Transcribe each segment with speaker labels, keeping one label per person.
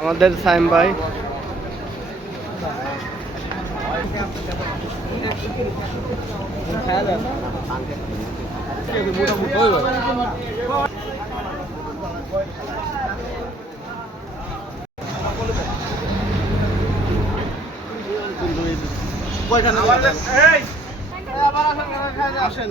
Speaker 1: আমাদের সাইম ভাই। আসেন।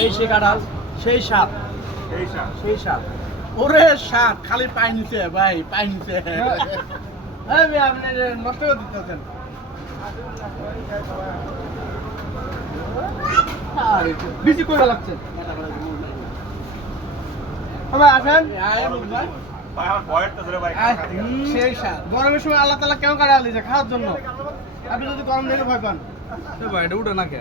Speaker 1: এই সে কাঁঠাল সেই সাপ। সেই সাপ।
Speaker 2: ওরে সাপ খালি পাই নিছে ভাই পাই নিছে
Speaker 1: ভাই, আপনি নষ্ট করে দিতেছেন। বেশি করে লাগছে। ভাই আসেন সেই সাপ। গরমের সময় আল্লাহ তালা কেন কাটা দিয়েছে খাওয়ার জন্য? আপনি যদি গরম দিলে ভয় পান।
Speaker 2: ভাই এটা উঠে না কে?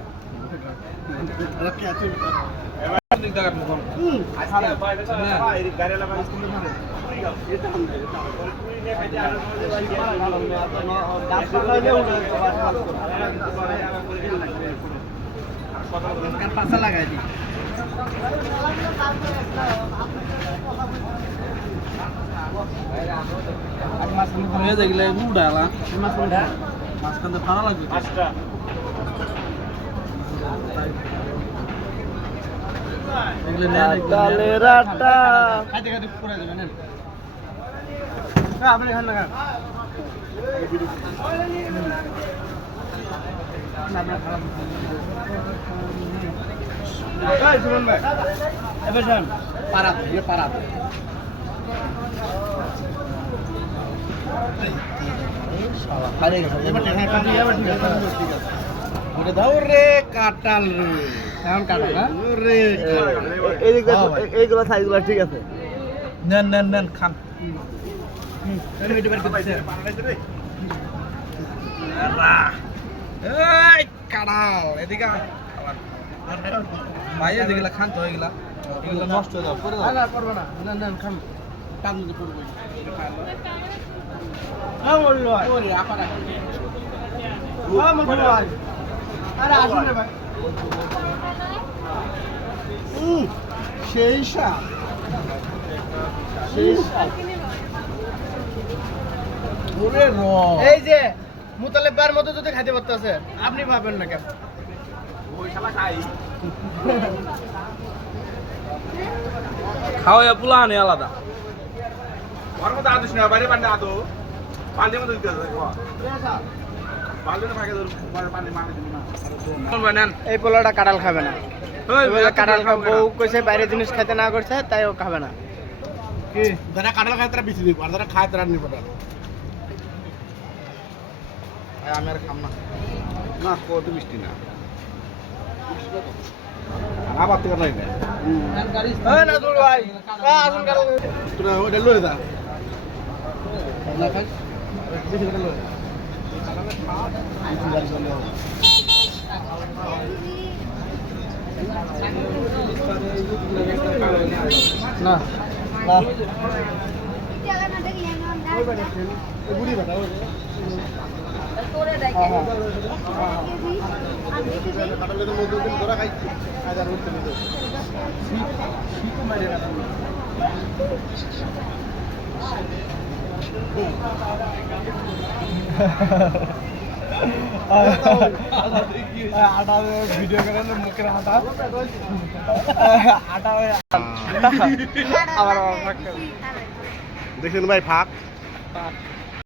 Speaker 1: পাশা লাগাই দিই
Speaker 2: আলা মাঝখান থেকে ভালো লাগবে এগুলো নেন, এগুলো নেন।
Speaker 1: ডালের আটা। আপনি খান না।
Speaker 2: পারাত, পারাত। ওটা দাও রে কাটাল রে।
Speaker 1: এখন কাটো, হ্যাঁ? এইগুলো সাইজগুলো ঠিক আছে।
Speaker 2: নেন নেন নেন খান। এই কাড়াল এদিকে। ভাই এদিকে খান তো এগুলা। এগুলো নষ্ট হয়ে যাবে
Speaker 1: না,
Speaker 2: দাও
Speaker 1: না, না। নেন, নেন, খান।
Speaker 2: টান দিতে পড়বে।
Speaker 1: হ্যাঁ, হ্যাঁ। আরে আসুন রে ভাই। উম, সেই সাপ। সেই সাপ।
Speaker 2: ওরে র।
Speaker 1: এই যে মুতালেব মতো যদি খাইতে পারতেছে আপনি ভাবেন না কেন?
Speaker 2: খাওয়া পোলা নেই আলাদা।
Speaker 3: ওর মধ্যে আদুস না বাইরে পান্ডে আদো। পান্ডে মতো দিতে
Speaker 1: এই পোলাটা কাঁঠাল খাবে না।
Speaker 2: ওই
Speaker 1: কাঁঠাল খাবে বউ কইছে বাইরে জিনিস খাইতে না করছে তাই ও খাবে না।
Speaker 2: কি? যারা কাঁঠাল খায় তারা বেশি দিব আর যারা খায় তারা নিবে না। ভাই আমি আর খাম না।
Speaker 3: না কত মিষ্টি না। আবার নাই না
Speaker 1: ভাই। আসুন কাঁঠাল
Speaker 2: তোরা ওটা লয়ে যা। না খাই। বেশি করে লয়ে
Speaker 1: না না। ভিডিও মুখের হাঁটা
Speaker 3: দেখছেন ভাই ফাঁক।